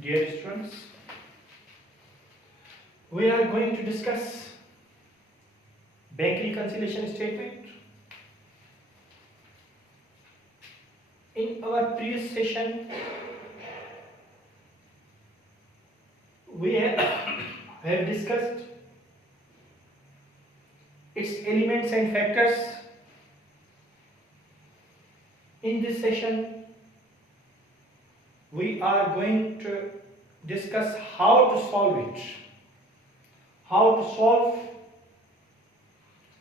Dear students, we are going to discuss bank reconciliation statement. In our previous session, we have discussed its elements and factors. In this session, we are going to discuss how to solve it, how to solve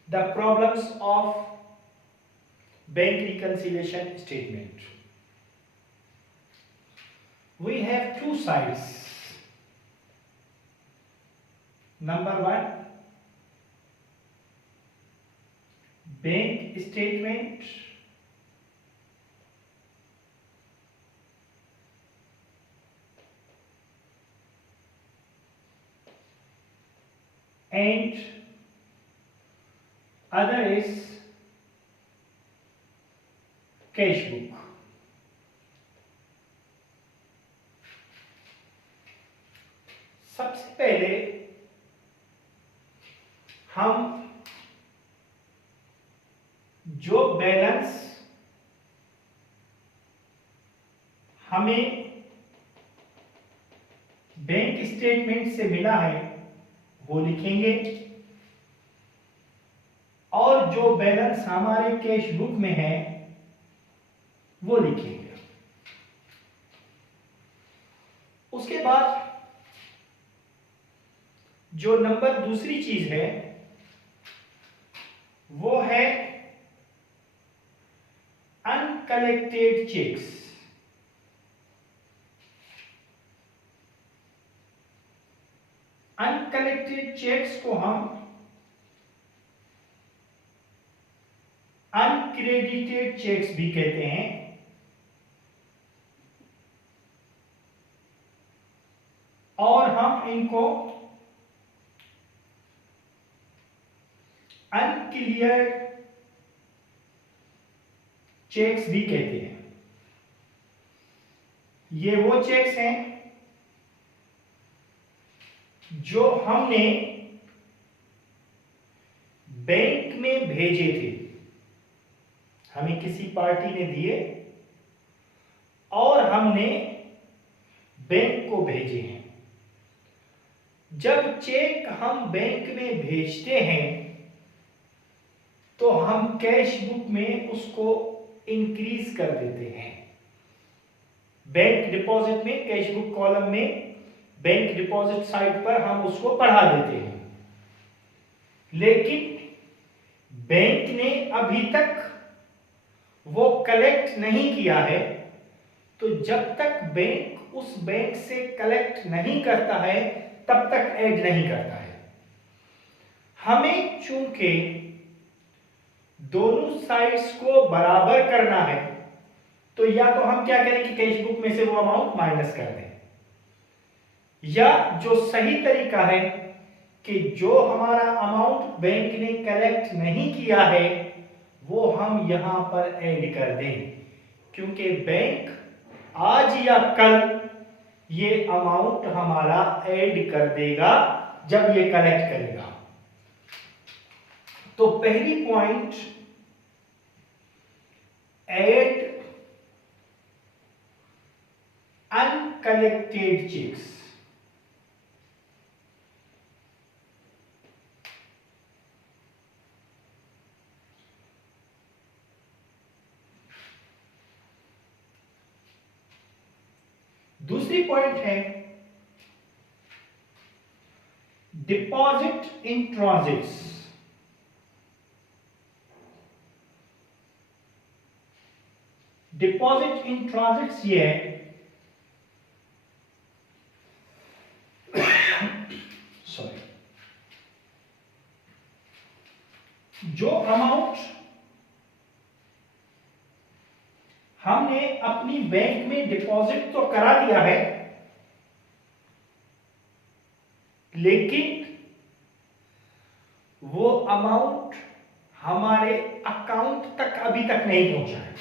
the problems of bank reconciliation statement. We have two sides. Number one, bank statement and other is cash book. सबसे पहले हम जो balance हमें bank statement से मिला है वो लिखेंगे और जो बैलेंस हमारे कैश बुक में है वो लिखेंगे। उसके बाद जो नंबर दूसरी चीज है वो है अनकलेक्टेड चेक्स। अनकलेक्टेड चेक्स को हम अनक्रेडिटेड चेक्स भी कहते हैं और हम इनको अनक्लियर चेक्स भी कहते हैं। ये वो चेक्स हैं जो हमने बैंक में भेजे थे, हमें किसी पार्टी ने दिए और हमने बैंक को भेजे हैं। जब चेक हम बैंक में भेजते हैं तो हम कैश बुक में उसको इंक्रीज कर देते हैं। बैंक डिपॉजिट में कैश बुक कॉलम में बैंक डिपॉजिट साइड पर हम उसको बढ़ा देते हैं, लेकिन बैंक ने अभी तक वो कलेक्ट नहीं किया है। तो जब तक बैंक उस बैंक से कलेक्ट नहीं करता है तब तक ऐड नहीं करता है। हमें चूंकि दोनों साइड्स को बराबर करना है तो या तो हम क्या करें कि कैश बुक में से वो अमाउंट माइनस कर दें, या जो सही तरीका है कि जो हमारा अमाउंट बैंक ने कलेक्ट नहीं किया है वो हम यहां पर ऐड कर दें, क्योंकि बैंक आज या कल ये अमाउंट हमारा ऐड कर देगा जब ये कलेक्ट करेगा। तो पहली पॉइंट, ऐड अनकलेक्टेड चेक्स। दूसरी पॉइंट है deposit in transits. Deposit in transits ये है सॉरी, जो अमाउंट हमने अपनी बैंक में डिपॉजिट तो करा दिया है लेकिन वो अमाउंट हमारे अकाउंट तक अभी तक नहीं पहुंचा है,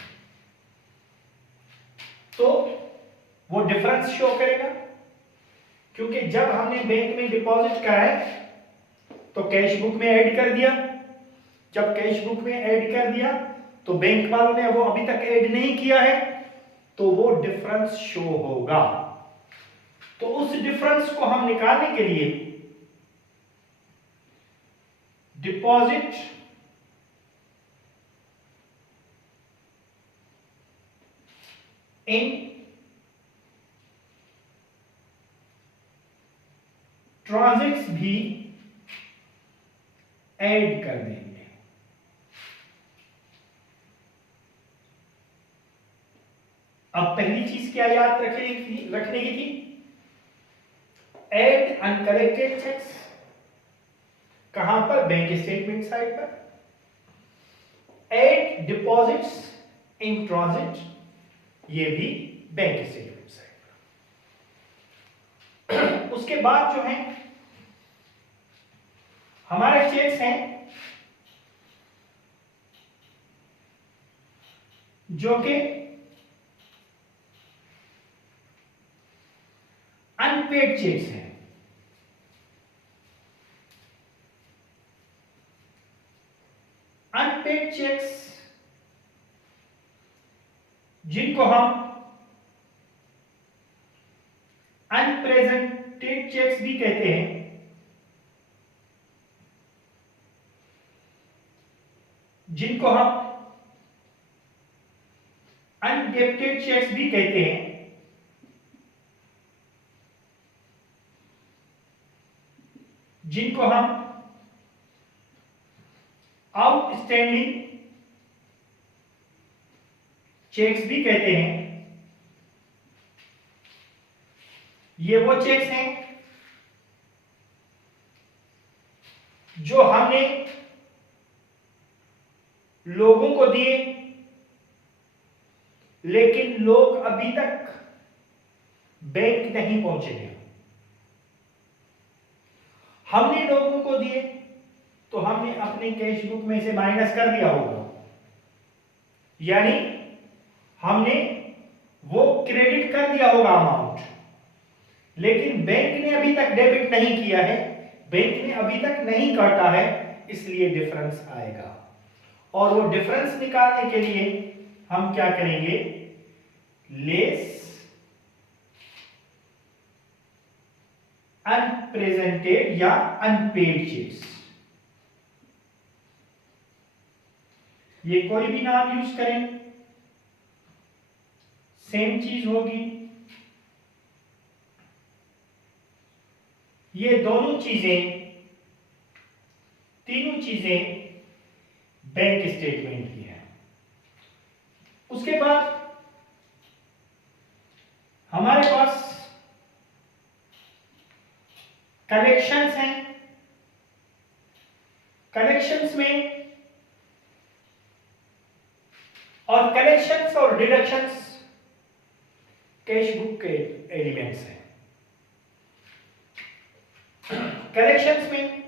तो वो डिफरेंस शो करेगा। क्योंकि जब हमने बैंक में डिपॉजिट कराए तो कैश बुक में ऐड कर दिया, जब कैश बुक में ऐड कर दिया तो बैंक वालों ने वो अभी तक ऐड नहीं किया है, तो वो डिफरेंस शो होगा। तो उस डिफरेंस को हम निकालने के लिए डिपॉजिट इन ट्रांजिट्स भी ऐड कर देंगे। अब पहली चीज क्या याद रखने की थी? Add uncollected cheques. कहां पर? बैंक स्टेटमेंट साइड पर। ऐड डिपॉजिट्स इन ट्रांजिट, ये भी बैंक स्टेटमेंट साइड पर। उसके बाद जो है हमारे चेक्स हैं जो कि अनपेड चेक्स हैं। अनपेड चेक्स जिनको हम अनप्रेजेंटेड चेक्स भी कहते हैं, जिनको हम अनगिफ्टेड चेक्स भी कहते हैं, जिनको हम आउटस्टैंडिंग चेक्स भी कहते हैं, ये वो चेक्स हैं जो हमने लोगों को दिए, लेकिन लोग अभी तक बैंक नहीं पहुंचे हैं। हमने लोगों को दिए तो हमने अपने कैश बुक में से माइनस कर दिया होगा, यानी हमने वो क्रेडिट कर दिया होगा अमाउंट, लेकिन बैंक ने अभी तक डेबिट नहीं किया है, बैंक ने अभी तक नहीं काटा है, इसलिए डिफरेंस आएगा। और वो डिफरेंस निकालने के लिए हम क्या करेंगे? लेस अनप्रेजेंटेड या अनपेड चेक्स, ये कोई भी नाम यूज करें सेम चीज होगी। ये दोनों चीजें, तीनों चीजें बैंक स्टेटमेंट की है। उसके बाद हमारे पास कलेक्शंस हैं। कलेक्शंस में और कलेक्शंस और डिडक्शंस कैश बुक के एलिमेंट्स हैं। कलेक्शंस में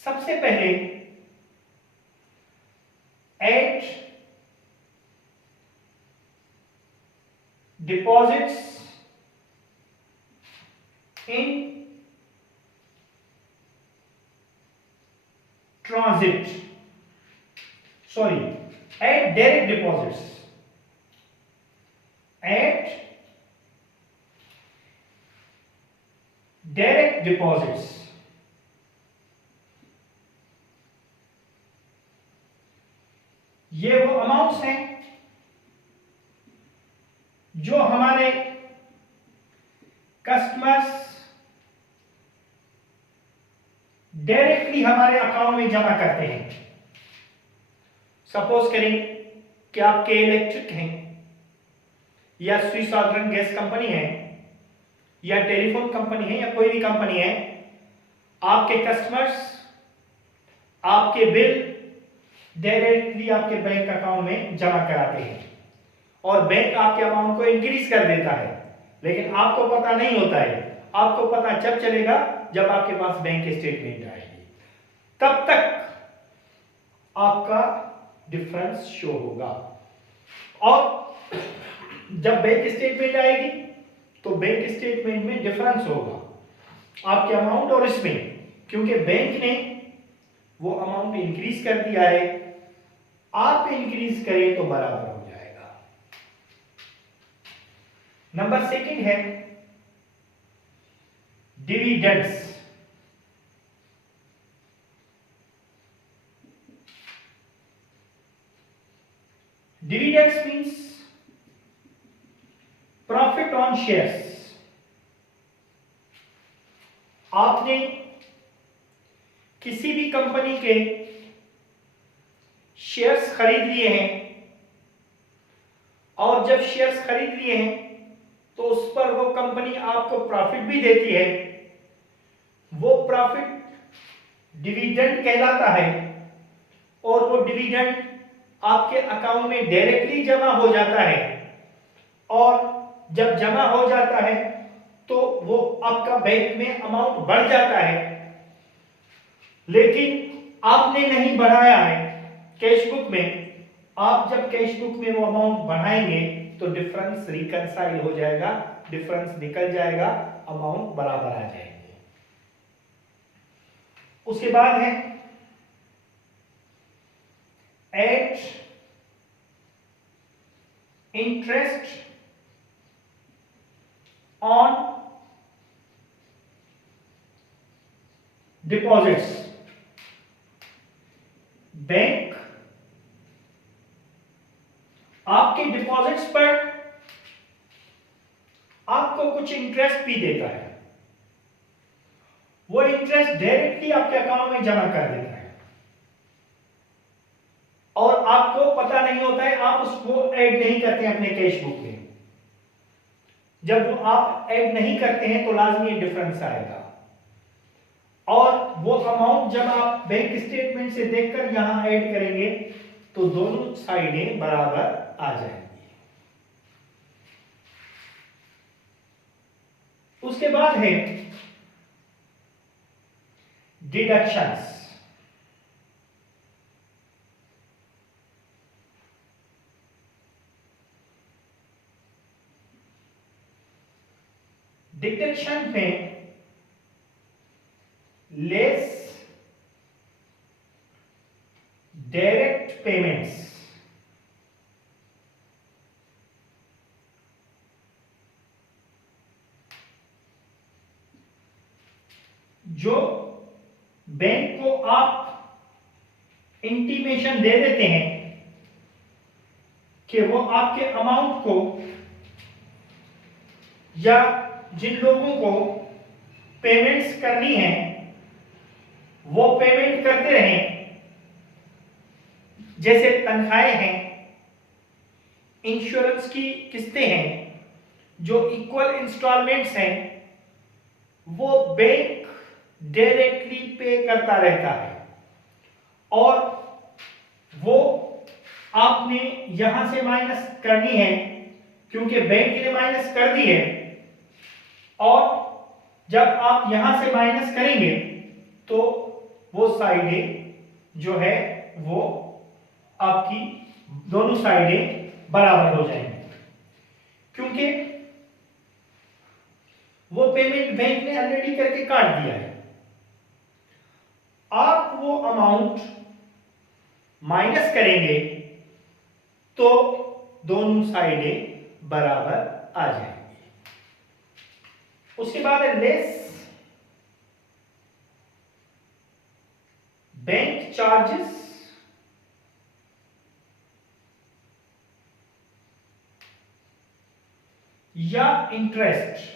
सबसे पहले add deposits in transit, sorry, add direct deposits, add direct deposits, ये वो अमाउंट्स हैं जो हमारे कस्टमर्स डायरेक्टली हमारे अकाउंट में जमा करते हैं। सपोज करें कि आपके इलेक्ट्रिक हैं या स्विस ऑर्गन गैस कंपनी है या टेलीफोन कंपनी है या कोई भी कंपनी है, आपके कस्टमर्स आपके बिल डायरेक्टली आपके बैंक अकाउंट में जमा कराते हैं और बैंक आपके अमाउंट को इंक्रीज कर देता है, लेकिन आपको पता नहीं होता है। आपको पता जब चलेगा जब आपके पास बैंक स्टेटमेंट आएगी। तब तक आपका डिफरेंस शो होगा। और जब बैंक स्टेटमेंट आएगी तो बैंक स्टेटमेंट में डिफरेंस होगा आपके अमाउंट और इसमें, क्योंकि बैंक ने वो अमाउंट इंक्रीज कर दिया है, आप इंक्रीज करें तो बराबर हो जाएगा। नंबर सेकंड है dividends. Dividends means profit on shares. आपने किसी भी कंपनी के शेयर्स खरीद लिए हैं और जब शेयर्स खरीद लिए हैं तो उस पर वो कंपनी आपको प्रॉफिट भी देती है, वो प्रॉफिट डिविडेंड कहलाता है और वो डिविडेंड आपके अकाउंट में डायरेक्टली जमा हो जाता है। और जब जमा हो जाता है तो वो आपका बैंक में अमाउंट बढ़ जाता है, लेकिन आपने नहीं बढ़ाया है कैश बुक में। आप जब कैश बुक में वो अमाउंट बढ़ाएंगे तो डिफरेंस रिकंसाइल हो जाएगा, डिफरेंस निकल जाएगा, अमाउंट बराबर आ जाएंगे। उसके बाद है at interest on deposits. Bank आपके डिपॉजिट्स पर आपको कुछ इंटरेस्ट भी देता है, वो इंटरेस्ट डायरेक्टली आपके अकाउंट में जमा कर देता है और आपको पता नहीं होता है, आप उसको ऐड नहीं करते हैं अपने कैश बुक में। जब वो आप ऐड नहीं करते हैं तो लाजमी डिफरेंस आएगा और वो अमाउंट जब आप बैंक स्टेटमेंट से देखकर यहां ऐड करेंगे तो दोनों साइडें बराबर आ जाएंगी। उसके बाद है डिडक्शंस। डिडक्शन में लेस डायरेक्ट पेमेंट्स। जो बैंक को आप इंटीमेशन दे देते हैं कि वो आपके अमाउंट को या जिन लोगों को पेमेंट्स करनी है वो पेमेंट करते रहें, जैसे तनख्वाहें हैं, इंश्योरेंस की किस्तें हैं, जो इक्वल इंस्टॉलमेंट्स हैं, वो बैंक डायरेक्टली पे करता रहता है और वो आपने यहां से माइनस करनी है क्योंकि बैंक ने माइनस कर दी है। और जब आप यहां से माइनस करेंगे तो वो साइडें जो है वो आपकी दोनों साइडें बराबर हो जाएंगी, क्योंकि वो पेमेंट बैंक ने ऑलरेडी करके काट दिया है। आप वो अमाउंट माइनस करेंगे तो दोनों साइडें बराबर आ जाएंगी। उसके बाद है लेस बैंक चार्जेस या इंटरेस्ट।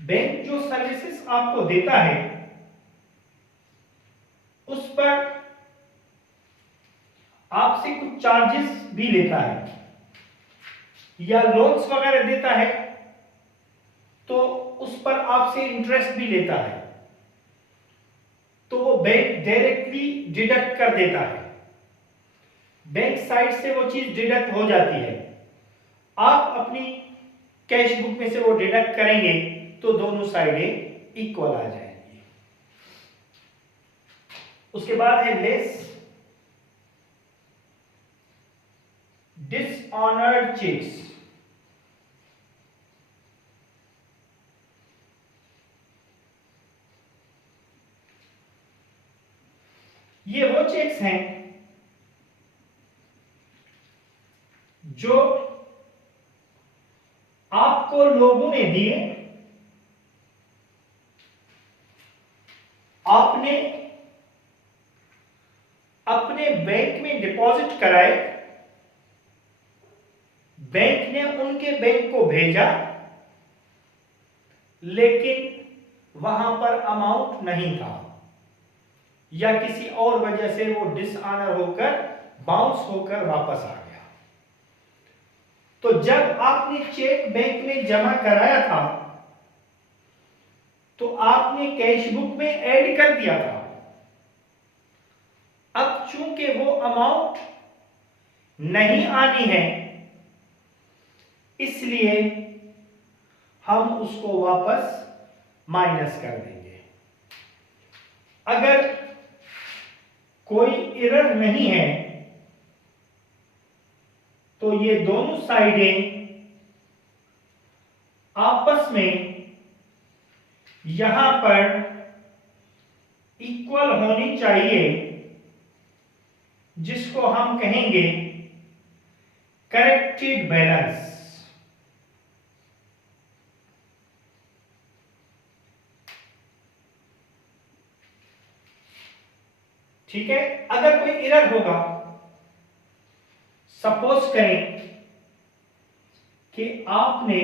बैंक जो सर्विसेज आपको देता है उस पर आपसे कुछ चार्जेस भी लेता है या लोन्स वगैरह देता है तो उस पर आपसे इंटरेस्ट भी लेता है, तो वो बैंक डायरेक्टली डिडक्ट कर देता है। बैंक साइड से वो चीज डिडक्ट हो जाती है, आप अपनी कैश बुक में से वो डिडक्ट करेंगे तो दोनों साइडें इक्वल आ जाएंगी। उसके बाद है लेस डिसऑनर्ड चेक्स। ये वो चेक्स हैं जो आपको लोगों ने दिए, आपने अपने बैंक में डिपॉजिट कराए, बैंक ने उनके बैंक को भेजा, लेकिन वहां पर अमाउंट नहीं था या किसी और वजह से वो डिसऑनर होकर बाउंस होकर वापस आ गया। तो जब आपने चेक बैंक में जमा कराया था तो आपने कैश बुक में ऐड कर दिया था। अब चूंकि वो अमाउंट नहीं आनी है, इसलिए हम उसको वापस माइनस कर देंगे। अगर कोई एरर नहीं है तो ये दोनों साइडें आपस में यहां पर इक्वल होनी चाहिए, जिसको हम कहेंगे करेक्टेड बैलेंस। ठीक है। अगर कोई एरर होगा, सपोज करें कि आपने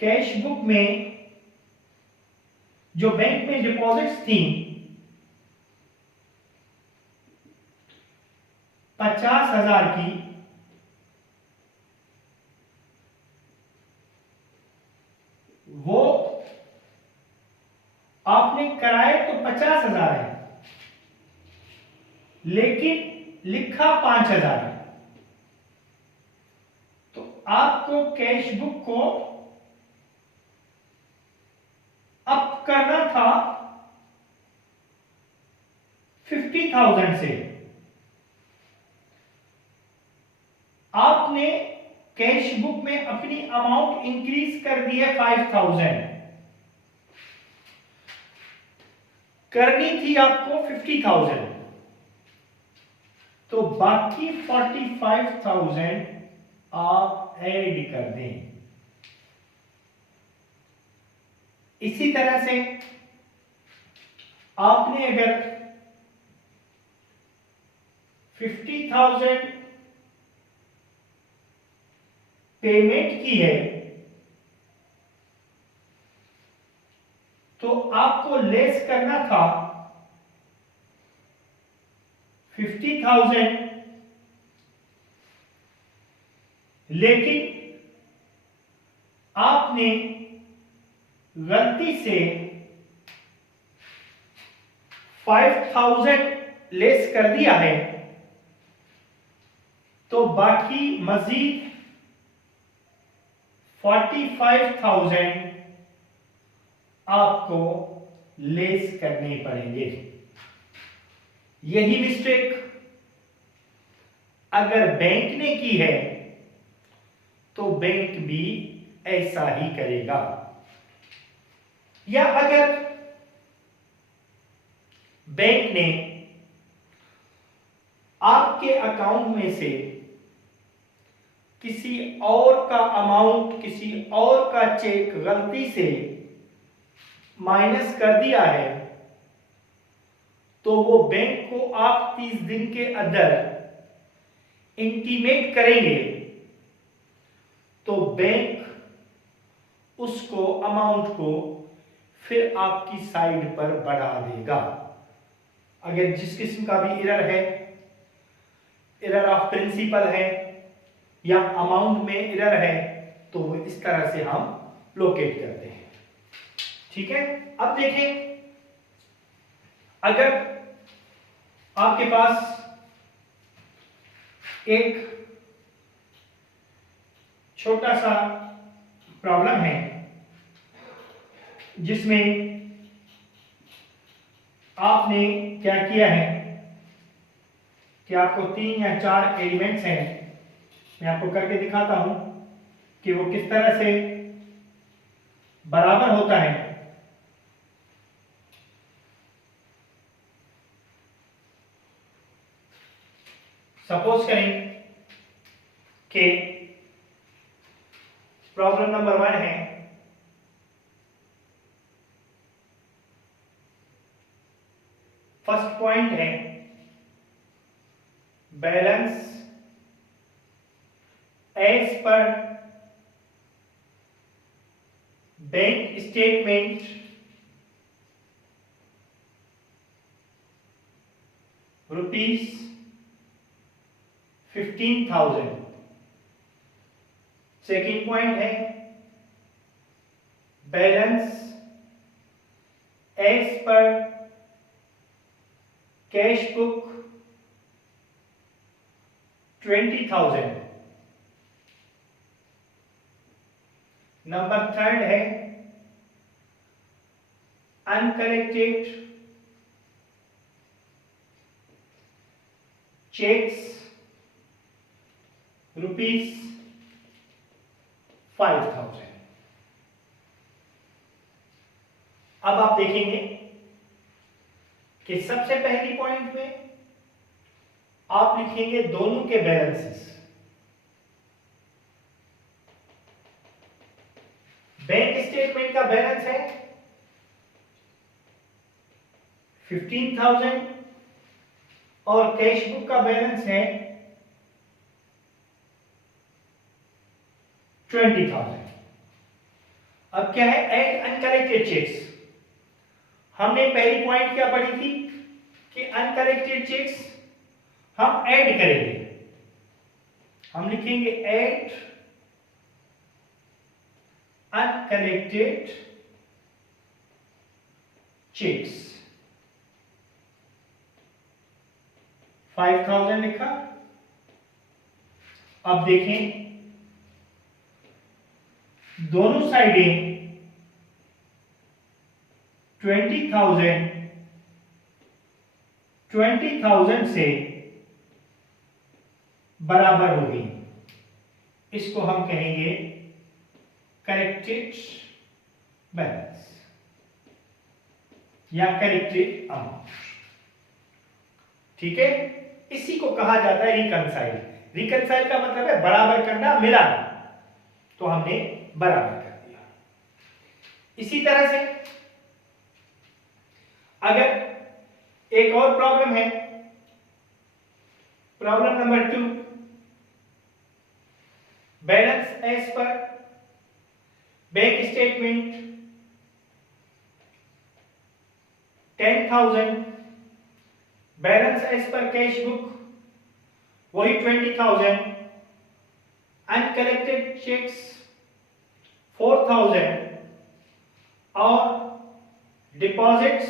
कैश बुक में जो बैंक में डिपॉजिट्स थी 50,000 की, वो आपने कराए तो 50,000 है, लेकिन लिखा 5,000 है। तो आपको कैश बुक को अप करना था 50,000 से। आपने कैश बुक में अपनी अमाउंट इंक्रीज कर दी है 5,000, करनी थी आपको 50,000, तो बाकी 45,000 आप ऐड कर दें। इसी तरह से आपने अगर 50,000 पेमेंट की है तो आपको लेस करना था 50,000, लेकिन आपने गलती से 5,000 लेस कर दिया है, तो बाकी मजीद 45,000 आपको लेस करने पड़ेंगे। यही मिस्टेक अगर बैंक ने की है तो बैंक भी ऐसा ही करेगा। या अगर बैंक ने आपके अकाउंट में से किसी और का अमाउंट, किसी और का चेक गलती से माइनस कर दिया है, तो वो बैंक को आप 30 दिन के अंदर इंटीमेट करेंगे, तो बैंक उसको अमाउंट को फिर आपकी साइड पर बढ़ा देगा। अगर जिस किस्म का भी एरर है, एरर ऑफ प्रिंसिपल है या अमाउंट में एरर है, तो वो इस तरह से हम लोकेट करते हैं। ठीक है। अब देखें, अगर आपके पास एक छोटा सा प्रॉब्लम है जिसमें आपने क्या किया है कि आपको 3 या 4 एलिमेंट्स हैं, मैं आपको करके दिखाता हूं कि वो किस तरह से बराबर होता है। सपोज करें कि प्रॉब्लम नंबर 1 है, फर्स्ट पॉइंट है balance as per bank statement ₹15,000। Second point है balance as per cash book 20,000। Number third है अनकलेक्टेड चेक्स ₹5,000। अब आप देखेंगे कि सबसे पहली पॉइंट में आप लिखेंगे दोनों के बैलेंसेस। बैंक स्टेटमेंट का बैलेंस है 15,000 और कैश बुक का बैलेंस है 20,000। अब क्या है, एड अनकलेक्टेड चेक्स। हमने पहली पॉइंट क्या पढ़ी थी कि अनकलेक्टेड चेक्स हम ऐड करेंगे, हम लिखेंगे ऐड अनकलेक्टेड चेक्स। 5,000 लिखा। अब देखें दोनों साइडें 20,000 से बराबर होगी। इसको हम कहेंगे करेक्टेड बैलेंस या करेक्टेड अमाउंट। ठीक है, इसी को कहा जाता है रिकंसाइल। रिकंसाइल का मतलब है बराबर करना, मिलाना। तो हमने बराबर कर दिया। इसी तरह से अगर एक और प्रॉब्लम है, problem number 2, balance as per bank statement 10,000, balance as per cash book वही 20,000, अनकलेक्टेड चेक्स 4,000 और डिपॉजिट्स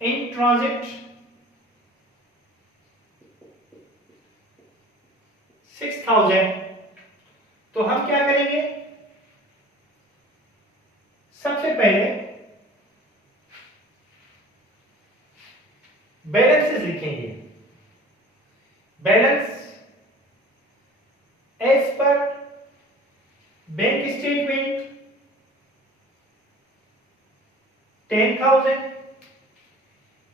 इन ट्रांजिट 6,000। तो हम क्या करेंगे, सबसे पहले बैलेंसेस लिखेंगे। Balance as per bank statement 10,000,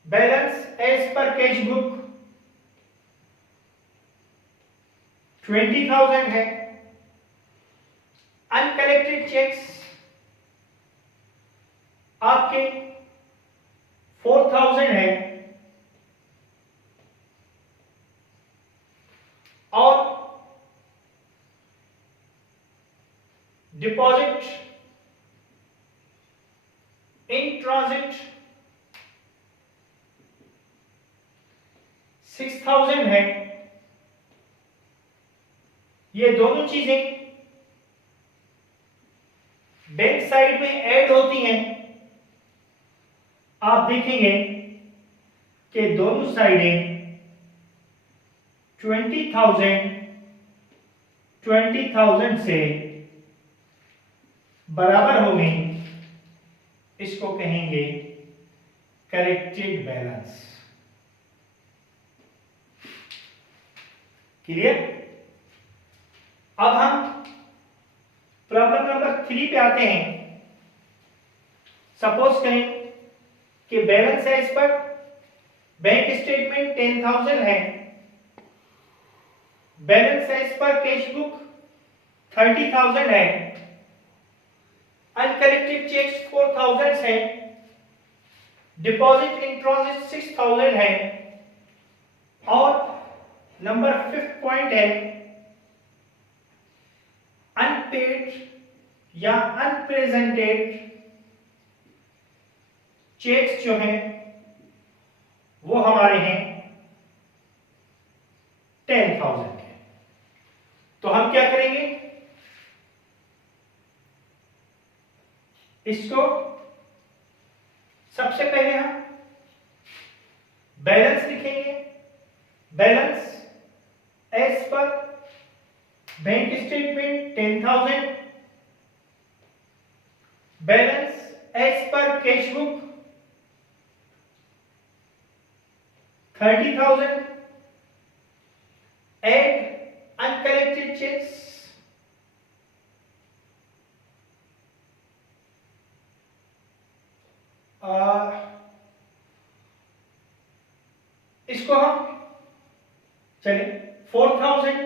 balance as per cash book 20,000 है, अनकलेक्टेड चेक्स आपके 4,000 है और डिपॉजिट इन ट्रांजिट 6,000 है। ये दोनों चीजें बैंक साइड में ऐड होती हैं। आप देखेंगे कि दोनों साइडें 20,000 से बराबर हो गई, इसको कहेंगे करेक्टेड बैलेंस। क्लियर? अब हम प्रॉब्लम नंबर 3 पे आते हैं। सपोज करें कि बैलेंस है, इस पर बैंक स्टेटमेंट 10,000 है, बैलेंस है इस पर कैश बुक 30,000 है, अनकलेक्टेड चेक्स 4,000 है, डिपॉजिट इन ट्रांजिट 6,000 है, और नंबर 5th पॉइंट है अनपेड या अनप्रेजेंटेड चेक्स जो हैं वो हमारे हैं 10,000 के। तो हम क्या करेंगे, इसको सबसे पहले हम बैलेंस लिखेंगे। Balance as per bank statement 10,000, balance as per cash book 30,000, add uncollected cheques इसको हम चलिए 4,000,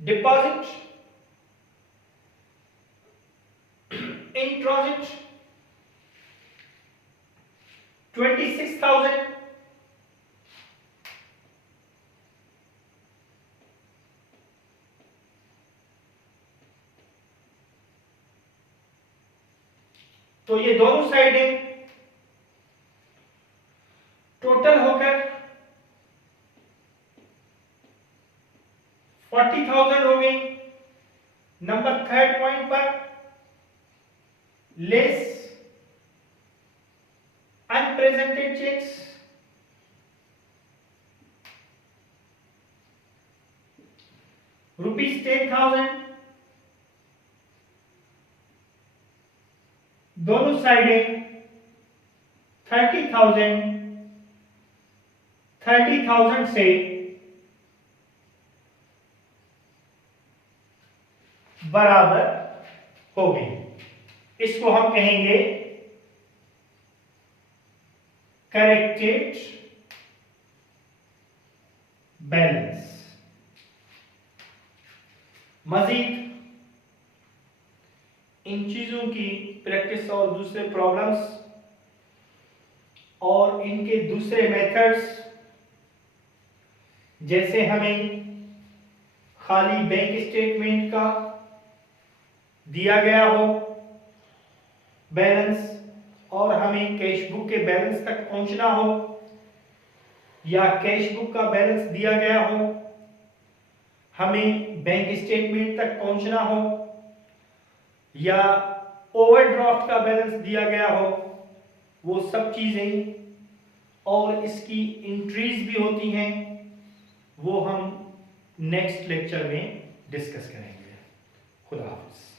डिपॉजिट इन ट्रांजिट 26,000, तो ये दोनों साइडें टोटल होकर 40,000 हो गई। नंबर 3rd पॉइंट पर लेस अनप्रेजेंटेड चेक्स ₹10,000, दोनों साइडें 30,000 से बराबर हो गई। इसको हम कहेंगे करेक्टेड बैलेंस। मजीद इन चीजों की प्रैक्टिस और दूसरे प्रॉब्लम्स और इनके दूसरे मेथड्स, जैसे हमें खाली बैंक स्टेटमेंट का दिया गया हो बैलेंस और हमें कैश बुक के बैलेंस तक पहुंचना हो, या कैश बुक का बैलेंस दिया गया हो हमें बैंक स्टेटमेंट तक पहुंचना हो, या ओवरड्राफ्ट का बैलेंस दिया गया हो, वो सब चीजें और इसकी एंट्रीज भी होती हैं, वो हम नेक्स्ट लेक्चर में डिस्कस करेंगे। खुदा हाफिज।